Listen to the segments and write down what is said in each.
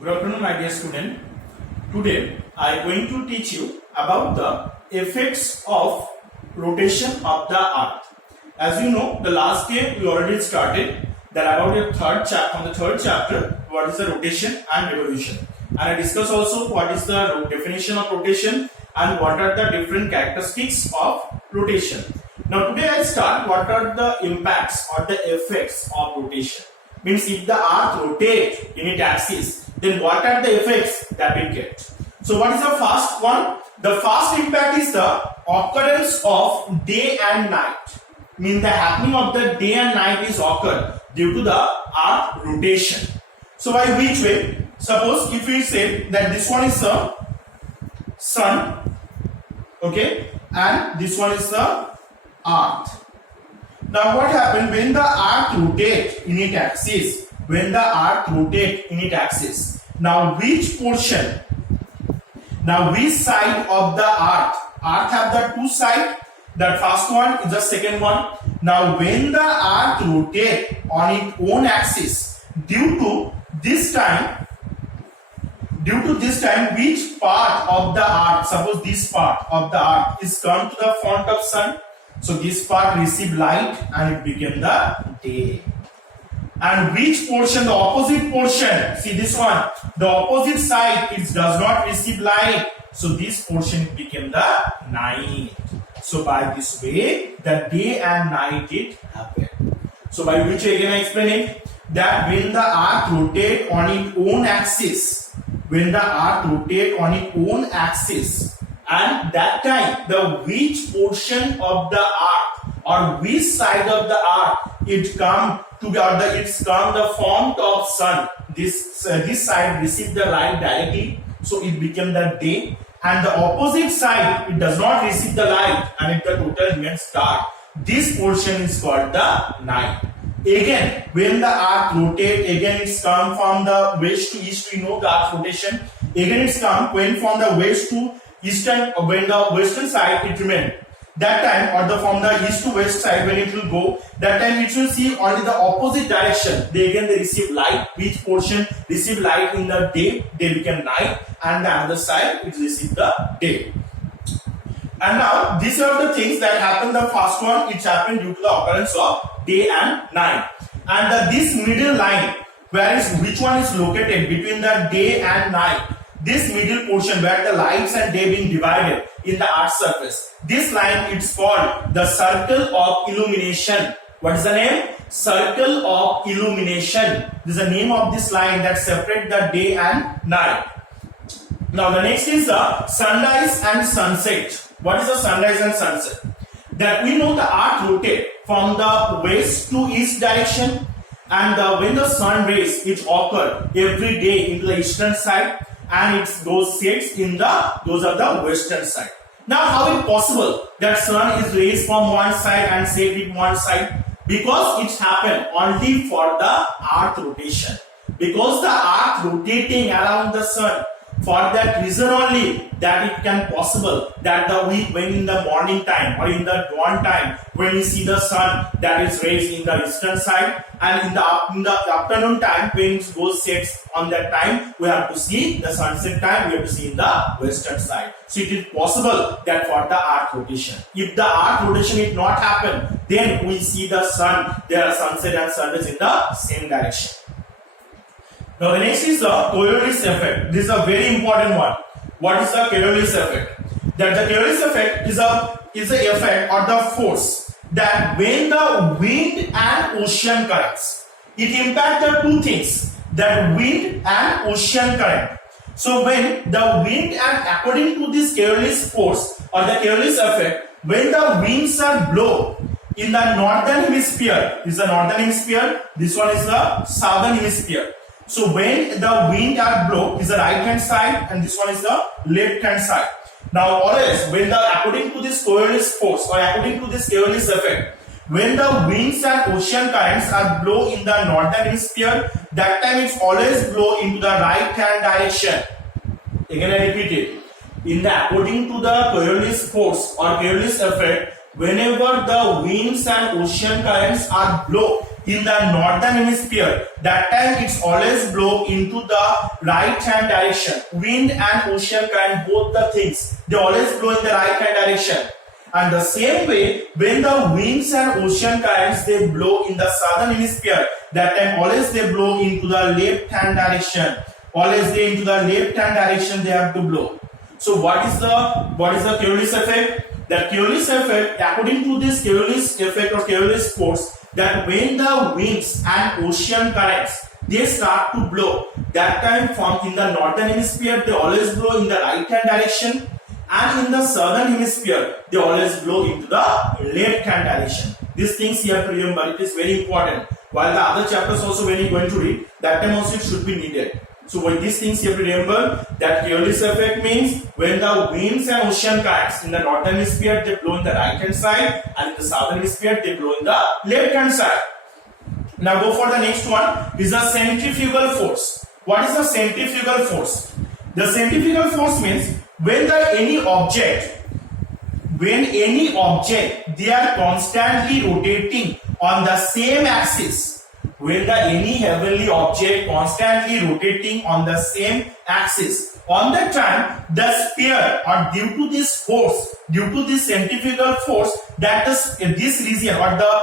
Good afternoon, my dear student. Today I am going to teach you about the effects of rotation of the earth. As you know, the last day we already started that about the third chapter, what is the rotation and revolution. And I discussed also what is the definition of rotation and what are the different characteristics of rotation. Now today I start what are the impacts or the effects of rotation. Means if the earth rotates in its axis, then what are the effects that we get? So what is the first one? The first impact is the occurrence of day and night. Means the happening of the day and night is occurred due to the earth rotation. So by which way? Suppose if we say that this one is the sun, okay, and this one is the earth. Now what happens when the earth rotates in its axis? When the earth rotates in its axis, now which portion? Now which side of the earth? Earth have the two sides. The first one is the second one. Now when the earth rotates on its own axis, due to this time, which part of the earth? Suppose this part of the earth is come to the front of sun. So this part receive light and it became the day. And which portion, the opposite portion, see this one, the opposite side, it does not receive light. So this portion became the night. So by this way, the day and night it happened. So by which again I explain it, that when the earth rotates on its own axis, and that time the which portion of the earth or which side of the earth it come together, it's come the form of sun. This side receive the light directly, so it became the day, and the opposite side it does not receive the light and it the total remains dark. This portion is called the night. Again, when the earth rotate, again it's come from the west to east. We know the earth rotation. Again it's come when from the west to eastern, when the western side it remain. That time, or the from the east to west side when it will go, that time it will see only the opposite direction. They receive light. Which portion receive light in the day, they become night, and the other side it receive the day. And now these are the things that happen. The first one, it happened due to the occurrence of day and night. And this middle line, which one is located between the day and night? This middle portion where the lights and day being divided in the earth's surface. This line is called the circle of illumination. What is the name? Circle of illumination. This is the name of this line that separate the day and night. Now the next is the sunrise and sunset. What is the sunrise and sunset? That we know the earth rotate from the west to east direction, and when the sun rays it occur every day into the eastern side, and it goes sets in those of the western side. Now how is it possible that sun is raised from one side and set in one side? Because it happened only for the earth rotation. Because the earth rotating around the sun, for that reason only that it can possible that when in the morning time or in the dawn time, when we see the sun that is raised in the eastern side, and in the afternoon time when it goes sets on that time, we have to see the sunset time, we have to see in the western side. So it is possible that for the earth rotation. If the earth rotation is not happen, then we see the sun, there are sunset and sunrise in the same direction. Now the next is the Coriolis effect. This is a very important one. What is the Coriolis effect? That the Coriolis effect is the effect or the force that when the wind and ocean currents, it impacts the two things, that wind and ocean current. So when the wind, and according to this Coriolis force or the Coriolis effect, when the winds are blow in the northern hemisphere, this is the northern hemisphere, this one is the southern hemisphere. So when the wind are blow is the right hand side and this one is the left hand side. Now always when according to this Coriolis force or according to this Coriolis effect, when the winds and ocean currents are blow in the northern hemisphere, that time it's always blow into the right hand direction. Again I repeat it. According to the Coriolis force or Coriolis effect, whenever the winds and ocean currents are blow in the northern hemisphere, that time it's always blow into the right hand direction. Wind and ocean current, both the things, they always blow in the right hand direction. And the same way, when the winds and ocean currents they blow in the southern hemisphere, that time always they blow into the left hand direction. Always they into the left hand direction they have to blow. So what is the Coriolis effect? The Coriolis effect, according to this Coriolis effect or Coriolis force, that when the winds and ocean currents they start to blow, that time from in the northern hemisphere they always blow in the right hand direction, and in the southern hemisphere they always blow into the left hand direction. These things you have to remember, it is very important. While the other chapters also when you are going to read, that time also it should be needed. So with these things you have to remember that Coriolis effect means when the winds and ocean currents in the northern hemisphere they blow in the right hand side, and in the southern hemisphere they blow in the left hand side. Now go for the next one, is the centrifugal force. What is the centrifugal force? The centrifugal force means when any object they are constantly rotating on the same axis. When any heavenly object constantly rotating on the same axis, on that time the sphere, or due to this force, due to this centrifugal force, that this region or the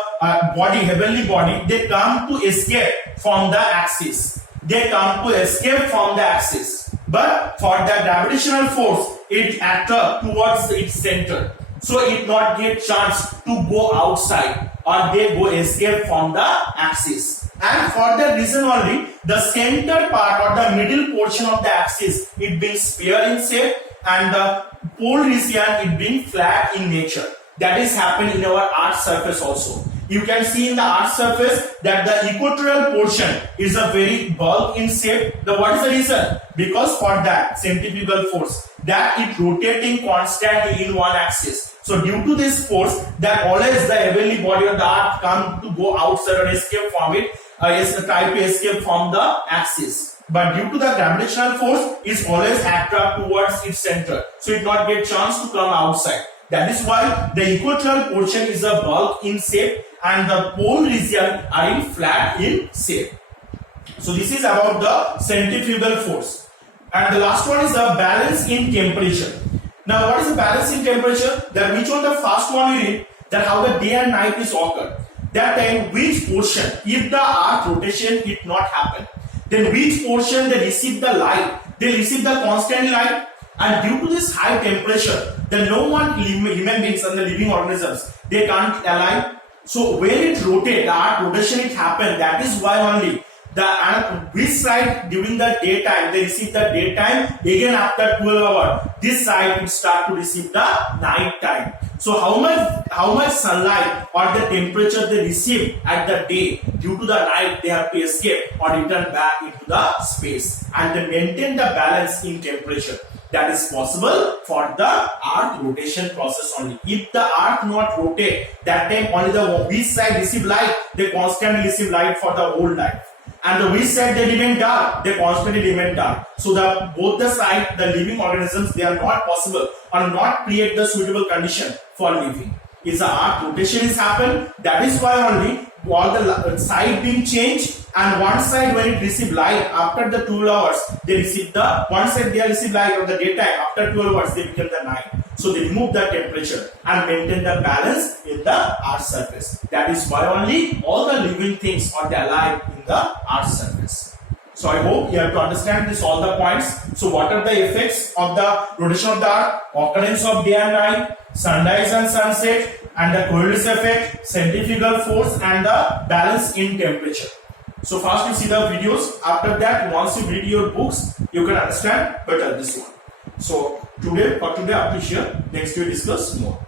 heavenly body, they come to escape from the axis. They come to escape from the axis. But for the gravitational force, it attracts towards its center, so it not get chance to go outside, or they go escape from the axis. And for that reason only, the center part or the middle portion of the axis, it being sphere in shape, and the pole region it being flat in nature. That is happening in our Earth's surface also. You can see in the Earth's surface that the equatorial portion is a very bulk in shape. What is the reason? Because for that centrifugal force, that it rotating constantly in one axis. So due to this force, that always the heavenly body of the Earth come to go outside or escape from it, try to escape from the axis. But due to the gravitational force, is always attract towards its center, so it not get chance to come outside. That is why the equatorial portion is a bulk in shape, and the pole region are in flat in shape. So this is about the centrifugal force. And the last one is the balance in temperature. Now what is the balance in temperature? That which one the first one we read, that how the day and night is occur. That time which portion, if the earth rotation it not happen, then which portion they receive the light, they receive the constant light, and due to this high temperature, then no one human beings and the living organisms they can't alive. So when it rotate, the earth rotation it happen. That is why only the which side during the daytime they receive the daytime, again after 12 hours this side it start to receive the night time. So how much sunlight or the temperature they receive at the day, due to the night they have to escape or return back into the space, and they maintain the balance in temperature. That is possible for the earth rotation process only. If the earth not rotate, that time only the which side receive light, they constantly receive light for the whole life, and the which side they remain dark, they constantly remain dark. So the both the side, the living organisms, they are not possible or not create the suitable condition for living. If the earth rotation is happen, that is why only all the side being changed, and one side when it receive light after the 12 hours they receive the one side they receive light of the daytime, after 12 hours they become the night. So they remove the temperature and maintain the balance in the earth's surface. That is why only all the living things are alive in the earth's surface. So I hope you have to understand this all the points. So what are the effects of the rotation of the earth? Occurrence of day and night, sunrise and sunset, and the Coriolis effect, centrifugal force, and the balance in temperature. So first you see the videos, after that once you read your books you can understand better this one. So for today up to here, next we discuss more.